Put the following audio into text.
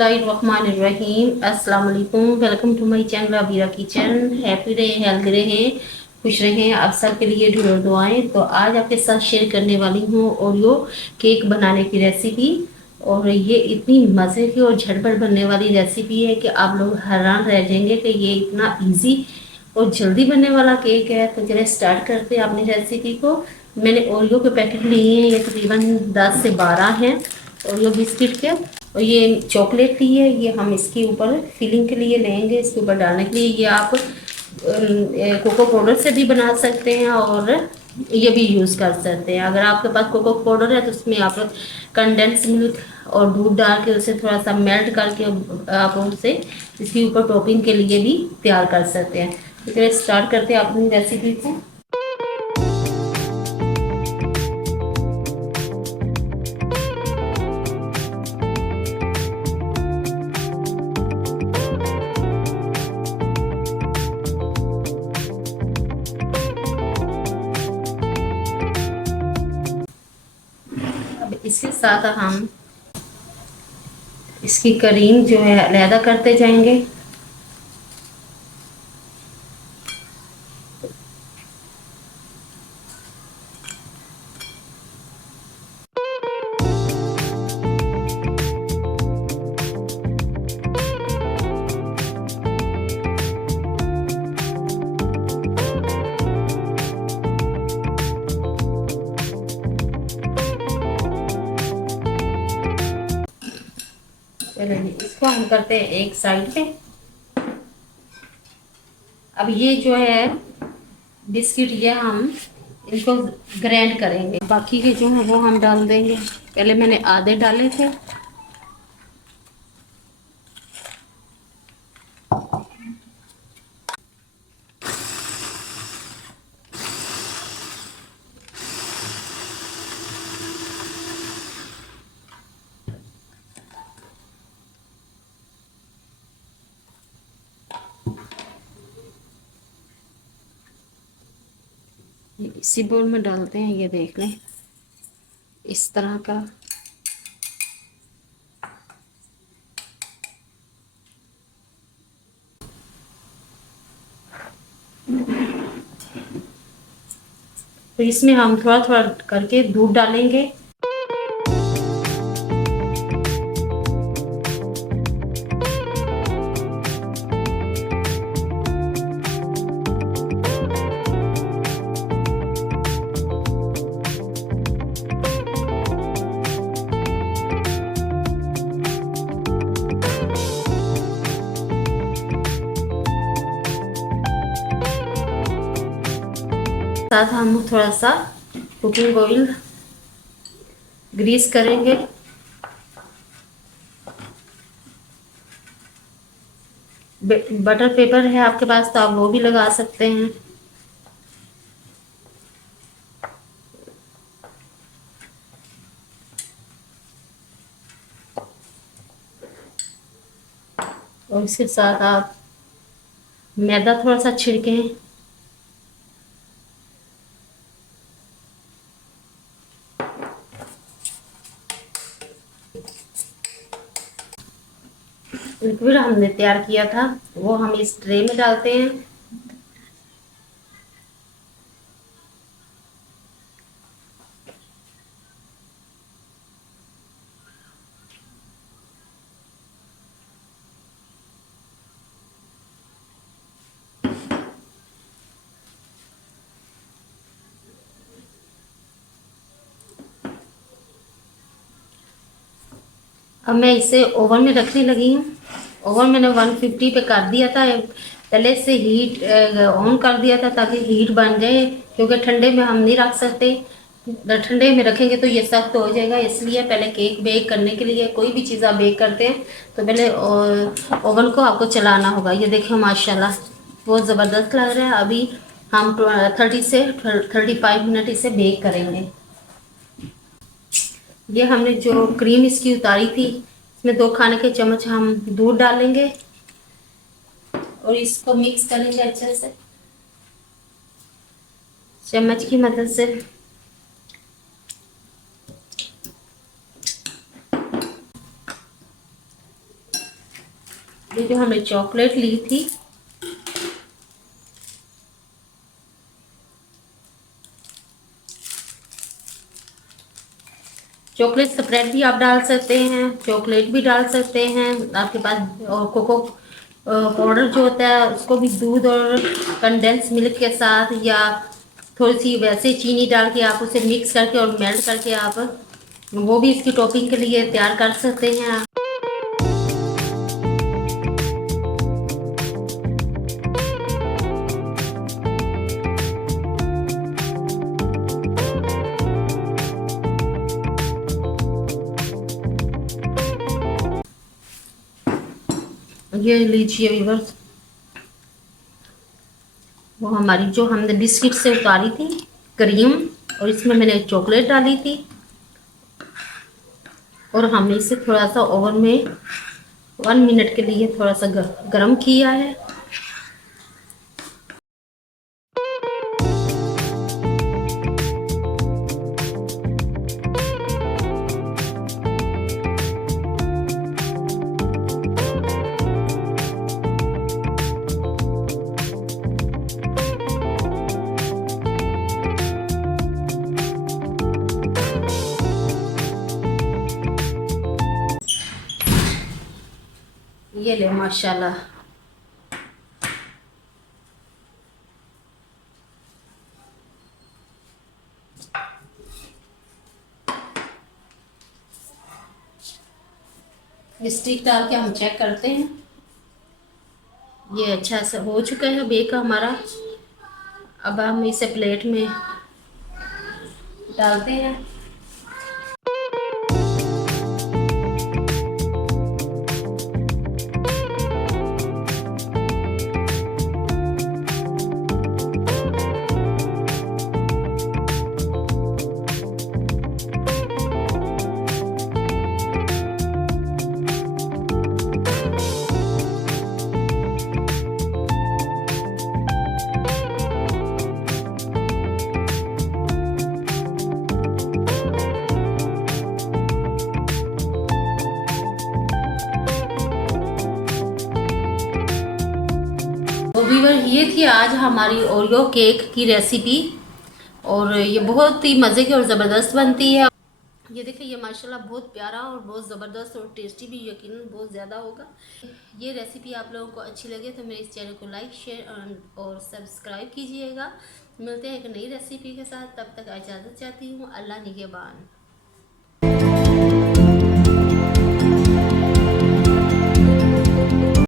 बिस्मिल्लाहिर्रहमानिर्रहीम। अस्सलाम वालेकुम। Welcome to my channel Abira kitchen. Happy रहें, हेल्दी रहें, खुश रहें। आप सबके लिए ढेरों दुआएं। तो आज आपके साथ शेयर करने वाली हूँ ओरियो केक बनाने की रेसिपी। और ये इतनी मज़े की और झटपट बनने वाली रेसिपी है कि आप लोग हैरान रह जाएंगे कि ये इतना इजी और जल्दी बनने वाला केक है। तो चलिए स्टार्ट करते हैं अपनी रेसिपी को। मैंने ओरियो के पैकेट लिए हैं, ये तकरीबन 10 से 12 हैं ओरियो बिस्किट के। और ये चॉकलेट ली है, ये हम इसके ऊपर फिलिंग के लिए लेंगे, इसके ऊपर डालने के लिए। ये आप कोको पाउडर से भी बना सकते हैं और ये भी यूज़ कर सकते हैं। अगर आपके पास कोको पाउडर है तो उसमें आप कंडेंस मिल्क और दूध डाल के उसे थोड़ा सा मेल्ट करके आप उसे इसके ऊपर टॉपिंग के लिए भी तैयार कर सकते हैं। तो चलिए स्टार्ट करते हैं अपनी रेसिपी को। अब इसके साथ हम इसकी क्रीम जो है अलहदा करते जाएंगे। चलिए इसको हम करते हैं एक साइड पे। अब ये जो है बिस्किट, ये हम इनको ग्राइंड करेंगे। बाकी के जो है वो हम डाल देंगे। पहले मैंने आधे डाले थे। इसी बोल में डालते हैं, ये देख लें इस तरह का। तो इसमें हम थोड़ा थोड़ा करके दूध डालेंगे। साथ हम थोड़ा सा कुकिंग ऑयल ग्रीस करेंगे। बटर पेपर है आपके पास तो आप वो भी लगा सकते हैं। और इसके साथ आप मैदा थोड़ा सा छिड़कें। लिक्विड हमने तैयार किया था वो हम इस ट्रे में डालते हैं। अब मैं इसे ओवन में रखने लगी हूँ। ओवन मैंने 150 पे कर दिया था। पहले से हीट ऑन कर दिया था ताकि हीट बन जाए, क्योंकि ठंडे में हम नहीं रख सकते। ठंडे में रखेंगे तो ये सख्त हो जाएगा। इसलिए पहले केक बेक करने के लिए, कोई भी चीज़ आप बेक करते हैं तो पहले ओवन को आपको चलाना होगा। ये देखिए माशाल्लाह बहुत ज़बरदस्त लग रहा है। अभी हम 30 से 35 मिनट इसे बेक करेंगे। ये हमने जो क्रीम इसकी उतारी थी, इसमें 2 खाने के चम्मच हम दूध डालेंगे और इसको मिक्स करेंगे अच्छे से चम्मच की मदद से। ये जो हमने चॉकलेट ली थी, चॉकलेट स्प्रेड भी आप डाल सकते हैं, चॉकलेट भी डाल सकते हैं आपके पास। और कोको पाउडर जो होता है उसको भी दूध और कंडेंस मिल्क के साथ या थोड़ी सी वैसे चीनी डाल के आप उसे मिक्स करके और मेल्ट करके आप वो भी इसकी टॉपिंग के लिए तैयार कर सकते हैं। ये लीजिए व्यूअर्स, वो हमारी जो हमने बिस्किट से उतारी थी क्रीम, और इसमें मैंने चॉकलेट डाली थी और हमने इसे थोड़ा सा ओवन में 1 मिनट के लिए थोड़ा सा गर्म किया है। ये ले माशाल्लाह, स्टिक डाल के हम चेक करते हैं। ये अच्छा से हो चुका है बेक हमारा। अब हम इसे प्लेट में डालते हैं। तो व्यूअर, ये थी आज हमारी ओरियो केक की रेसिपी, और ये बहुत ही मज़े की और ज़बरदस्त बनती है। ये देखिए, ये माशाल्लाह बहुत प्यारा और बहुत ज़बरदस्त और टेस्टी भी यकीनन बहुत ज़्यादा होगा। ये रेसिपी आप लोगों को अच्छी लगे तो मेरे इस चैनल को लाइक शेयर और सब्सक्राइब कीजिएगा। मिलते हैं एक नई रेसिपी के साथ, तब तक इजाज़त चाहती हूँ। अल्लाह निगहबान।